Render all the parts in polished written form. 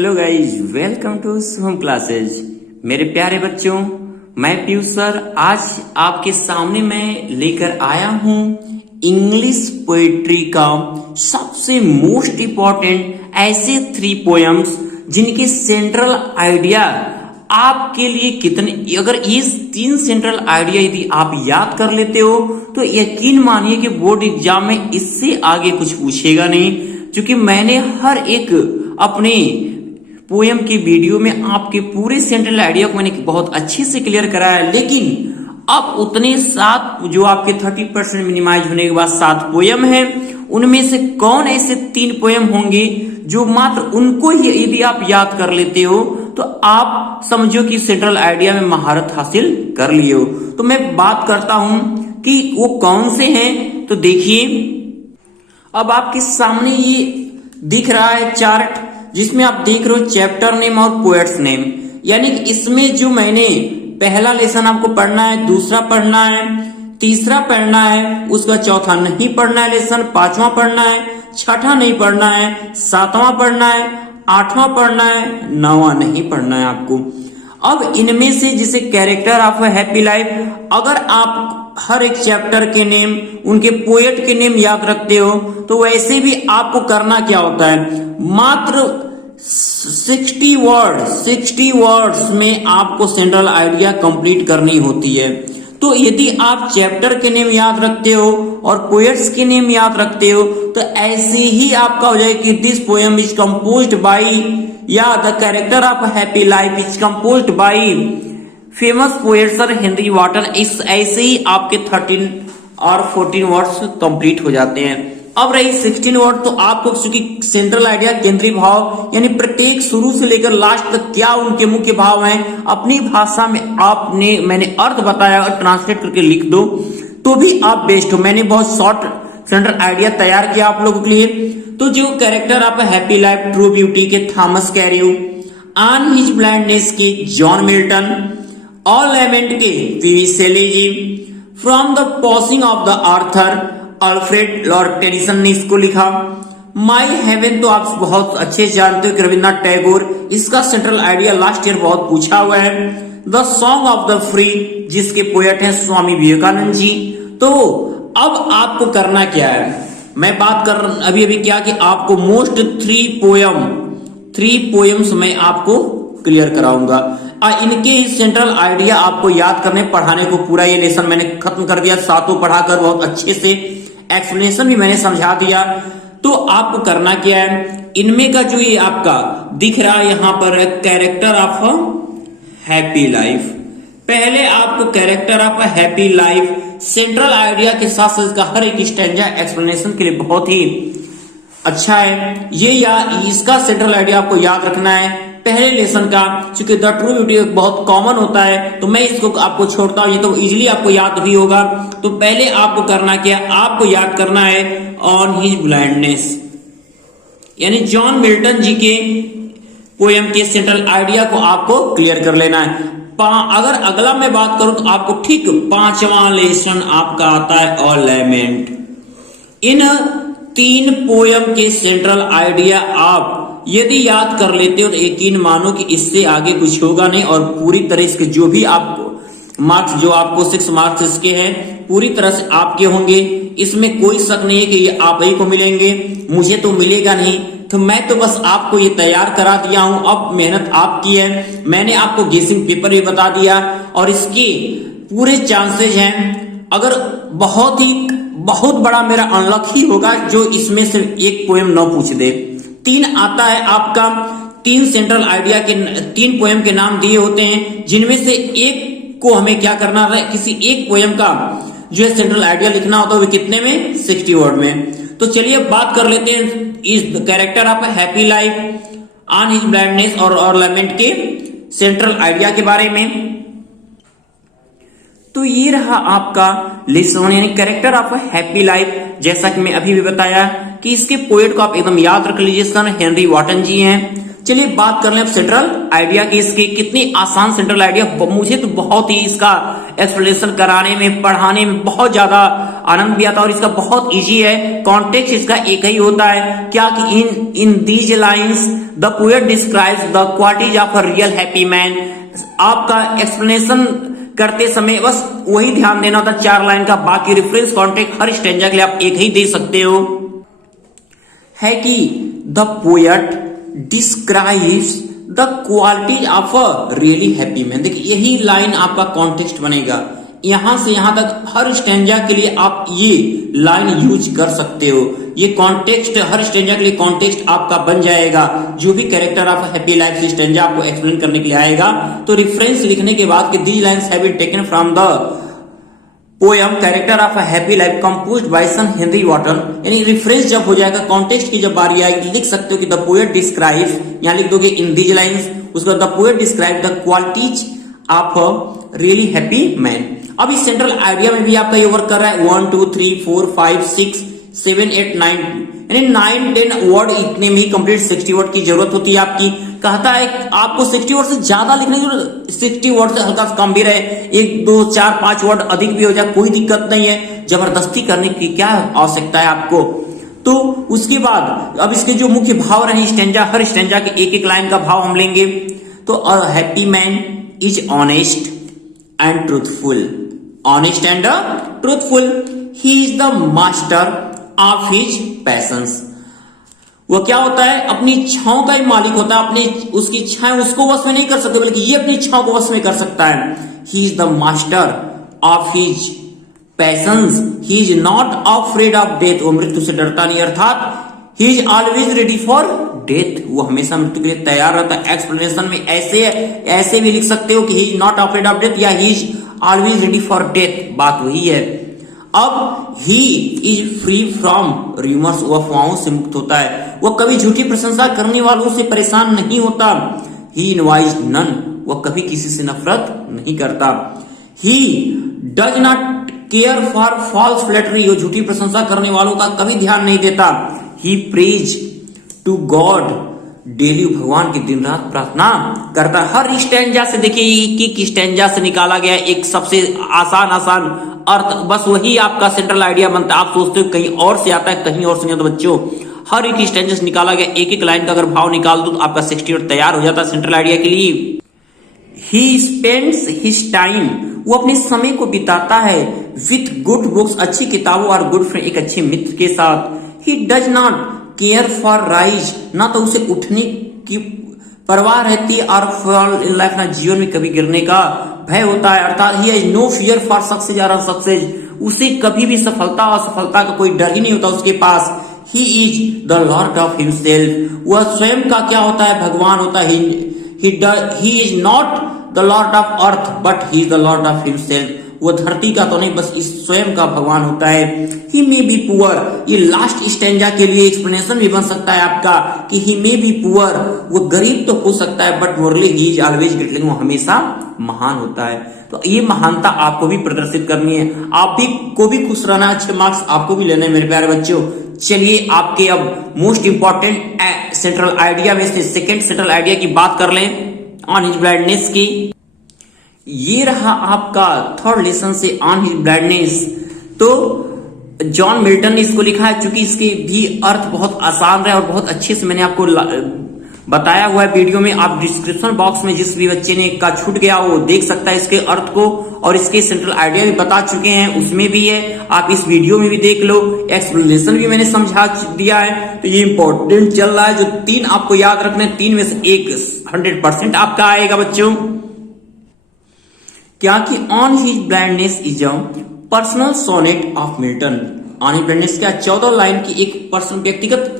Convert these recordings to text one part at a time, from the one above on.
Hello guys, welcome to home classes. मेरे प्यारे बच्चों, मैं पीयूष सर आज आपके सामने मैं लेकर आया हूं इंग्लिश पोएट्री का सबसे मोस्ट इम्पोर्टेंट ऐसे 3 पोएम्स जिनके सेंट्रल आइडिया आपके लिए कितने, अगर ये 3 सेंट्रल आइडिया यदि आप याद कर लेते हो तो यकीन मानिए कि बोर्ड एग्जाम में इससे आगे कुछ पूछेगा नहीं, क्योंकि मैंने हर एक अपने पोएम की वीडियो में आपके पूरे सेंट्रल आइडिया को मैंने बहुत अच्छे से क्लियर कराया। लेकिन अब उतने 7 जो आपके 30% मिनिमाइज होने के बाद 7 पोएम हैं, उनमें से कौन ऐसे 3 पोएम होंगे जो मात्र उनको ही यदि आप याद कर लेते हो तो आप समझो कि सेंट्रल आइडिया में महारत हासिल कर लिए हो। तो मैं बात करता हूं कि वो कौन से हैं। तो देखिए, अब आपके सामने ये दिख रहा है चार्ट, जिसमें आप देख रहे हो चैप्टर नेम और पोएट्स नेम। यानी कि इसमें जो मैंने पहला लेसन आपको पढ़ना है, दूसरा पढ़ना है, तीसरा पढ़ना है, उसका चौथा नहीं पढ़ना है लेसन, 5वां पढ़ना है, 6ठा नहीं पढ़ना है, 7वां पढ़ना है, 8वां पढ़ना है, 9वां नहीं पढ़ना है आपको। अब इनमें से जिसे कैरेक्टर ऑफ हैप्पी लाइफ, अगर आप हर एक चैप्टर के नेम, उनके पोएट के नेम याद रखते हो तो वैसे भी आपको करना क्या होता है, मात्र 60 वर्ड्स में आपको सेंट्रल आइडिया कंप्लीट करनी होती है। तो यदि आप चैप्टर के नेम याद रखते हो और पोएट्स के नेम याद रखते हो तो ऐसे ही आपका हो जाए कि this poem is composed by, या the character of happy life is composed by famous poet sir Henry Wotton. इस ऐसे ही आपके 13 और 14 वर्ड्स कंप्लीट हो जाते हैं। अब रही 16 वर्ड, तो आपको क्योंकि सेंट्रल आइडिया केंद्रीय भाव यानी प्रत्येक शुरू से लेकर लास्ट तक क्या उनके मुख्य भाव हैं अपनी भाषा में मैंने अर्थ बताया और ट्रांसलेट करके लिख दो तो भी आप बेस्ट हो। मैंने बहुत शॉर्ट सेंट्रल आइडिया तैयार किया आप लोगों के लिए। तो जो कैरेक्टर आप हैप्पी लाइफ ट्रू ब्यूटी के Thomas Carew, on his blindness के जॉन मिल्टन, ऑल लेमेंट के PB Shelley ji, from the passing of the Arthur Alfred Lord Tennyson ने इसको लिखा। माई हेवन तो आप बहुत अच्छे जानते हो कि रविन्द्रनाथ टैगोर, इसका सेंट्रल आइडिया लास्ट ईयर बहुत पूछा हुआ है। The song of the free, जिसके पोएट हैं स्वामी विवेकानंद जी। तो अब आपको करना क्या है, मैं बात कर अभी क्या कि आपको मोस्ट 3 पोएम्स मैं आपको क्लियर कराऊंगा। इनके सेंट्रल आइडिया आपको याद करने पढ़ाने को पूरा ये लेसन मैंने खत्म कर दिया, 7 पढ़ाकर बहुत अच्छे से एक्सप्लेनेशन भी मैंने समझा दिया। तो आपको करना क्या है, इनमें का जो ये आपका दिख रहा है यहां पर कैरेक्टर ऑफ हैप्पी लाइफ, पहले आपको character of happy life central idea के साथ साथ इसका हर एक स्टैंजा एक्सप्लेनेशन के लिए बहुत ही अच्छा है ये, या इसका सेंट्रल आइडिया आपको याद रखना है पहले लेसन का। क्योंकि द ट्रू ब्यूटी बहुत कॉमन होता है तो मैं इसको आपको छोड़ता हूं, ये तो इजीली आपको याद भी होगा। तो पहले आपको करना क्या, आपको याद करना है ऑन हिज ब्लाइंडनेस, यानी जॉन मिल्टन जी के पोएम के सेंट्रल आइडिया को आपको क्लियर कर लेना है। अगर अगला मैं बात करूं तो आपको ठीक 5वां लेसन आपका आता है ऑल लेमेंट। इन 3 पोएम के सेंट्रल आइडिया आप यदि याद कर लेते हो तो यकीन मानो कि इससे आगे कुछ होगा नहीं, और पूरी तरह इसके जो भी आपको मार्क्स, जो आपको 6 मार्क्स इसके हैं पूरी तरह से आपके होंगे। इसमें कोई शक नहीं है कि ये आप ही को मिलेंगे, मुझे तो मिलेगा नहीं। तो मैं तो बस आपको ये तैयार करा दिया हूं, अब मेहनत आपकी है। मैंने आपको गेसिंग पेपर भी बता दिया और इसके पूरे चांसेस हैं, अगर बहुत बड़ा मेरा अनलक ही होगा जो इसमें से एक पोएम न पूछ दे। 3 आता है आपका, 3 सेंट्रल आइडिया के 3 पोएम के नाम दिए होते हैं, जिनमें से एक को हमें क्या करना है, किसी एक पोएम का जो है सेंट्रल आइडिया लिखना होता है, वो कितने में, 60 वर्ड में। तो चलिए बात कर लेते हैं इस character of happy life on his blindness और लेमेंट के सेंट्रल आइडिया के बारे में। तो ये रहा आपका लेसन, यानी कैरेक्टर ऑफ हैप्पी लाइफ। जैसा कि मैं अभी भी बताया कि इसके पोएट को आप एकदम याद रख लीजिए, सन हेनरी वॉटन जी हैं। चलिए बात कर लें अब सेंट्रल आइडिया की। इसके कितनी आसान सेंट्रल आइडिया, मुझे तो बहुत ही इसका एक्सप्लेनेशन कराने में पढ़ाने में बहुत ज्यादा आनंद भी आता है और इसका बहुत इजी है। कॉन्टेक्स्ट इसका एक ही होता है क्या कि in these lines the poet describes the qualities of a real happy man. आपका एक्सप्लेनेशन करते समय बस वही ध्यान देना होता है 4 लाइन का, बाकी रेफरेंस कॉन्टेक्स्ट हर स्टैंजा के लिए आप एक ही दे सकते हो। है कि the poet describes the quality of a really happy man. देखिए यही लाइन आपका कॉन्टेक्स्ट बनेगा, यहां से यहां तक हर स्टैंजा के लिए आप ये लाइन यूज कर सकते हो। ये कॉन्टेक्स्ट हर स्टैंजा के लिए कॉन्टेक्स्ट आपका बन जाएगा। जो भी character of happy life stanza आपको एक्सप्लेन करने के लिए आएगा तो रेफरेंस लिखने के बाद कि these lines have been taken from the poem character of a happy life composed by sir Henry Wotton. यानी रिफरेंस जब हो जाएगा, कॉन्टेक्स्ट की जब बारी आएगी, लिख सकते हो कि द पोएट डिस्क्राइब्स, यहां लिख दोगे इन दीज लाइन्स, उसका the poet describe the qualities of a really happy man. अब इस सेंट्रल आइडिया में भी आपका ये वर्क कर रहा है 1 2 3 4 5 6 7 8 9 यानी 9 10 वर्ड इतने में ही कंप्लीट 60 वर्ड की जरूरत होती है आपकी। कहता है आपको 60 वर्ड से ज्यादा लिखने की जरूरत, 60 वर्ड से हल्का कम भी रहे, 1 2 4 5 वर्ड अधिक भी हो जाए कोई दिक्कत नहीं है। जबरदस्ती करने की क्या आवश्यकता है आपको। तो उसके बाद अब इसके जो मुख्य भाव रहे स्टैंजा, हर स्टैंजा के एक एक लाइन का भाव हम लेंगे। तो a happy man is honest and truthful, honest and truthful, he is the master of his patience. वो क्या होता है, अपनी इच्छाओं का ही मालिक होता है, अपनी उसकी इच्छाएं उसको वश में नहीं कर सकते बल्कि ये अपनी इच्छाओं को वश में कर सकता है। He is the master of his patience, he is not afraid of death, वो मृत्यु से डरता नहीं, अर्थात ही is always ready for death, वो हमेशा मृत्यु के लिए तैयार रहता है। एक्सप्लेनेशन में ऐसे भी लिख सकते हो कि he is not afraid of death या he is always ready for death, बात वही है। अब he is free from rumours, वो अफवाहों से मुक्त होता है, वो कभी झूठी प्रशंसा करने वालों से परेशान नहीं होता। ही इनवाइज नन, वो कभी किसी से नफरत नहीं करता। He does not care for false flattery, वो झूठी प्रशंसा करने वालों का कभी ध्यान नहीं देता। ही प्रेज टू गॉड डेली, भगवान की दिन रात प्रार्थना करता है। हर स्टैंजा से देखिए एक स्टैंजा से निकाला गया एक सबसे आसान अर्थ, बस वही आपका सेंट्रल आइडिया बनता है। आप सोचते हो कहीं और से आता है, कहीं और से नहीं आता। बच्चों हर एक स्टैंजा से निकाला गया एक एक लाइन का अगर भाव निकाल दो तो आपका 60 वर्ड तैयार हो जाता है सेंट्रल आइडिया के लिए। ही स्पेंड्स हिज टाइम, वो अपने समय को बिताता है विथ गुड बुक्स, अच्छी किताबों और गुड फ्रेंड, एक अच्छे मित्र के साथ। ही does not care for rise, ना तो उसे उठने की परवाह रहती है और फॉल इन लाइफ, ना जीवन में कभी गिरने का भय होता है, अर्थात he has no fear for success और अनसक्सेस, उसे कभी भी सफलता और असफलता का कोई डर ही नहीं होता उसके पास। He is the lord of himself, वह स्वयं का क्या होता है, भगवान होता है। He is not the lord of earth but he is the lord of himself, वो धरती का तो नहीं बस इस स्वयं का भगवान होता है। ही मे बी पुअर, ये लास्ट स्टैंजा के लिए एक्सप्लेनेशन भी बन सकता है आपका कि ही मे बी पुअर, वो गरीब तो हो सकता है but morally he is always great, लेकिन वो हमेशा महान होता है। तो ये महानता आपको भी प्रदर्शित करनी है, आप भी को भी खुश रहना, अच्छे मार्क्स आपको भी लेने मेरे प्यारे बच्चों। चलिए आपके अब मोस्ट इंपॉर्टेंट सेंट्रल आइडिया में से सेकेंड सेंट्रल आइडिया की बात कर लें, ऑन हिज ब्लाइंडनेस की। ये रहा आपका थर्ड लेसन से ऑन हिज ब्लाइंडनेस। तो जॉन मिल्टन ने इसको लिखा है, चूंकि इसके भी अर्थ बहुत आसान रहे और बहुत अच्छे से मैंने आपको बताया हुआ है वीडियो में। आप डिस्क्रिप्शन बॉक्स में जिस भी बच्चे ने का छूट गया वो देख सकता है इसके अर्थ को, और इसके सेंट्रल आइडिया भी बता चुके हैं, उसमें भी है, आप इस वीडियो में भी देख लो, एक्सप्लेनेशन भी मैंने समझा दिया है। तो ये इंपॉर्टेंट चल रहा है, जो 3 आपको याद रखने, 3 में से एक 100% आपका आएगा बच्चों। क्या कि on his blindness is a personal sonnet of Milton. On his blindness क्या 14 लाइन की एक पर्सनल व्यक्तिगत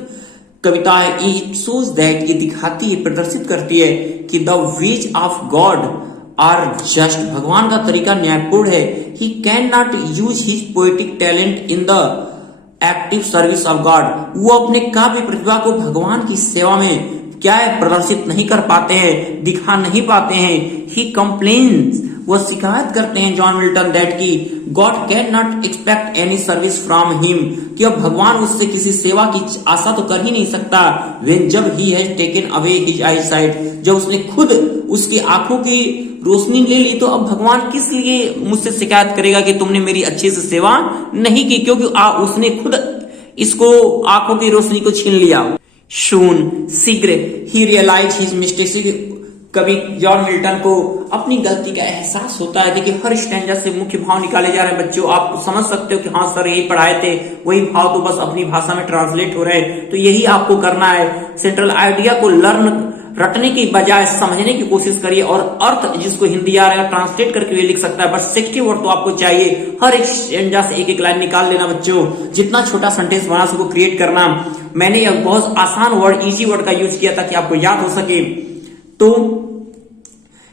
कविता है। इट शोज दैट, ये दिखाती है, प्रदर्शित करती है कि the ways of God are just, भगवान का तरीका न्यायपूर्ण है। He can not use his poetic talent in the active service of God, वो अपने काव्य प्रतिभा को भगवान की सेवा में क्या है प्रदर्शित नहीं कर पाते हैं, दिखा नहीं पाते हैं। ही कंप्लेन्स वह शिकायत करते हैं जॉन मिल्टन दैट की God can not expect any service from him, कि अब भगवान उससे किसी सेवा की आशा तो कर ही नहीं सकता। व्हेन जब he has taken away his I site, जब उसने खुद उसकी आंखों की रोशनी ले ली, तो अब भगवान किस लिए मुझसे शिकायत करेगा कि तुमने मेरी अच्छे से सेवा नहीं की, क्योंकि उसने खुद इसको आंखों की रोशनी को छीन लिया। शून शीघ्र ही रियलाइज हिज मिस्टेक, कभी जॉन मिल्टन को अपनी गलती का एहसास होता है। देखिए हर स्टैंजा से मुख्य भाव निकाले जा रहे हैं बच्चों, आप समझ सकते हो कि हाँ सर यही पढ़ाए थे, वही भाव तो बस अपनी भाषा में ट्रांसलेट हो रहे हैं, तो यही आपको करना है। सेंट्रल आइडिया को रटने की बजाय समझने की कोशिश करिए, और अर्थ जिसको हिंदी आ रहा है ट्रांसलेट करके भी लिख सकता है, बस 60 वर्ड तो आपको चाहिए। हर एक स्टैंजा से एक एक लाइन निकाल लेना बच्चों, जितना छोटा सेंटेंस बना सको क्रिएट करना। मैंने यह बहुत आसान वर्ड, इजी वर्ड का यूज किया ताकि आपको याद हो सके। तो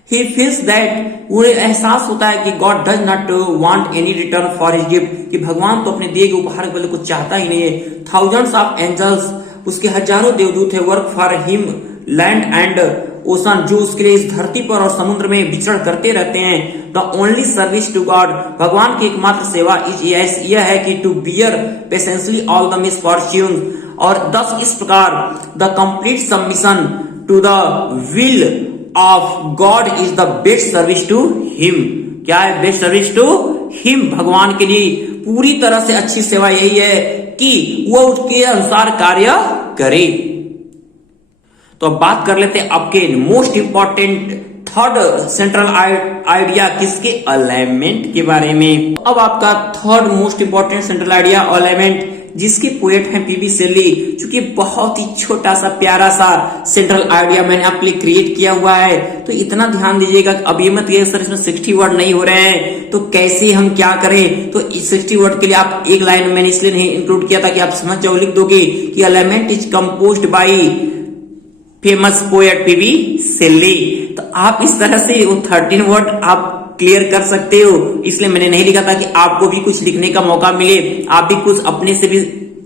he feels that, उन्हें एहसास होता है कि God does not want any return for his gift, कि भगवान तो अपने दिए गए उपहार के बदले कुछ चाहता ही नहीं है। Thousands of angels, उसके हजारों देवदूत है, work for him land and ocean, जो उसके लिए इस धरती पर और समुद्र में विचरण करते रहते हैं। The only service to God, भगवान की एकमात्र सेवा यह है कि to bear patiently all the misfortune, और दस इस प्रकार the complete submission to the will of God is the best service to him. क्या है बेस्ट सर्विस टू हिम? भगवान के लिए पूरी तरह से अच्छी सेवा यही है कि वो उसके अनुसार कार्य करे। तो अब बात कर लेते हैं आपके most important third central idea किसके? अलाइनमेंट के बारे में। अब आपका third most important central idea alignment, जिसके पोएट हैं पीबी शेली, चूंकि बहुत ही छोटा सा प्यारा सा सेंट्रल आइडिया मैंने आपके लिए क्रिएट किया हुआ है, तो इतना ध्यान दीजिएगा। अब ये मत कहिए सर इसमें 60 वर्ड नहीं हो रहे हैं, तो कैसे हम क्या करें? तो इस 60 वर्ड के लिए आप एक लाइन मैंने इसलिए नहीं इंक्लूड किया था कि आप समझ जाओ, लिख दोगे कि alignment is composed by famous poet P B Shelley. तो आप इस तरह से वो 13 वर्ड आप क्लियर कर सकते हो, इसलिए मैंने नहीं लिखा था कि आपको भी कुछ लिखने का मौका मिले, आप भी कुछ अपने से भी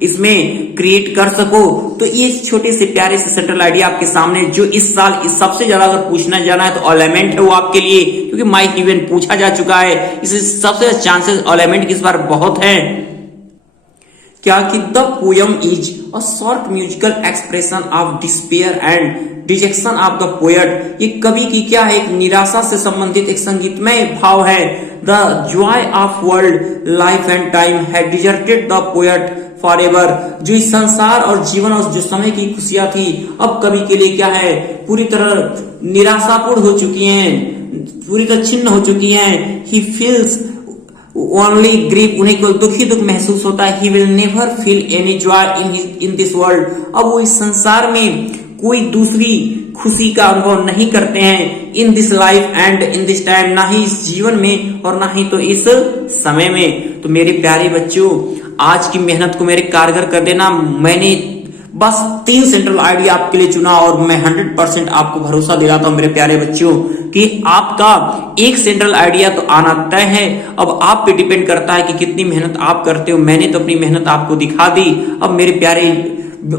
इसमें क्रिएट कर सको। तो ये छोटे से प्यारे से सेंट्रल आइडिया आपके सामने, जो इस साल इस सबसे ज्यादा अगर पूछना जाना है तो अलाइनमेंट है वो आपके लिए, क्योंकि माइक इवेंट पूछा जा चुका है, इससे सबसे चांसेस अलाइनमेंट की इस बार बहुत है। क्या कि the poem is a short musical expression of despair and detection of the poet, ये कवि की क्या है? एक निराशा से संबंधित एक संगीतमय भाव है। The Joy of world life and time had deserted the poet for ever, जो इस संसार और जीवन और जो समय की खुशियां थी अब कवि के लिए क्या है? पूरी तरह निराशापूर्ण हो चुकी हैं, पूरी तरह छिन्न हो चुकी हैं। ही फील्स ओनली ग्रीफ, उन्हें केवल दुखी दुख महसूस होता है। He will never feel any joy in this world, अब वो इस संसार में कोई दूसरी खुशी का अनुभव नहीं करते हैं। In this life and in this time, ना ही इस जीवन में और ना ही तो इस समय में। तो मेरे प्यारे बच्चों, आज की मेहनत को मेरे कारगर कर देना। मैंने बस 3 सेंट्रल आइडिया आपके लिए चुना और मैं 100% आपको भरोसा दिलाता हूं मेरे प्यारे बच्चों कि आपका एक सेंट्रल आइडिया तो आना तय है। अब आप पे डिपेंड करता है कि कितनी मेहनत आप करते हो। मैंने तो अपनी मेहनत आपको दिखा दी, अब मेरे प्यारे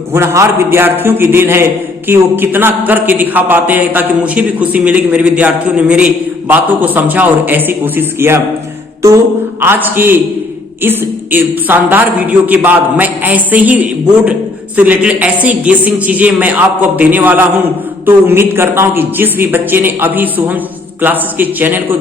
होनहार विद्यार्थियों की देन है कि वो कितना करके दिखा पाते हैं, ताकि मुझे भी खुशी मिले कि मेरे विद्यार्थियों ने मेरी बातों को समझा और ऐसी कोशिश किया। तो आज के इस शानदार वीडियो के बाद मैं ऐसे ही बोर्ड से रिलेटेड ऐसे ही गेसिंग चीजें मैं आपको अब देने वाला हूं। तो उम्मीद करता हूं कि जिस भी बच्चे ने अभी शुभम क्लासेस के चैनल को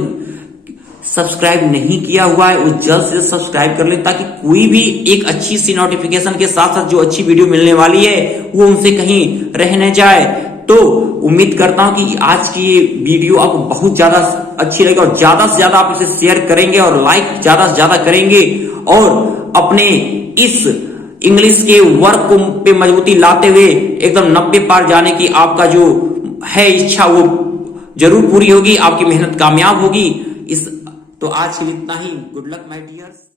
सब्सक्राइब नहीं किया हुआ है वो जल्द से सब्सक्राइब कर ले, ताकि कोई भी एक अच्छी सी नोटिफिकेशन के साथ साथ जो अच्छी वीडियो मिलने वाली है वो उनसे कहीं रह न जाए। तो उम्मीद करता हूं कि आज की ये वीडियो आपको बहुत ज्यादा अच्छी लगी और ज्यादा से ज्यादा आप इसे शेयर करेंगे और लाइक ज्यादा से ज्यादा करेंगे और अपने इस इंग्लिश के वर्क को पे मजबूती लाते हुए एकदम 90 पार जाने की आपका जो है इच्छा वो जरूर पूरी होगी, आपकी मेहनत कामयाब होगी। तो आज के लिए इतना ही। Good luck my dears.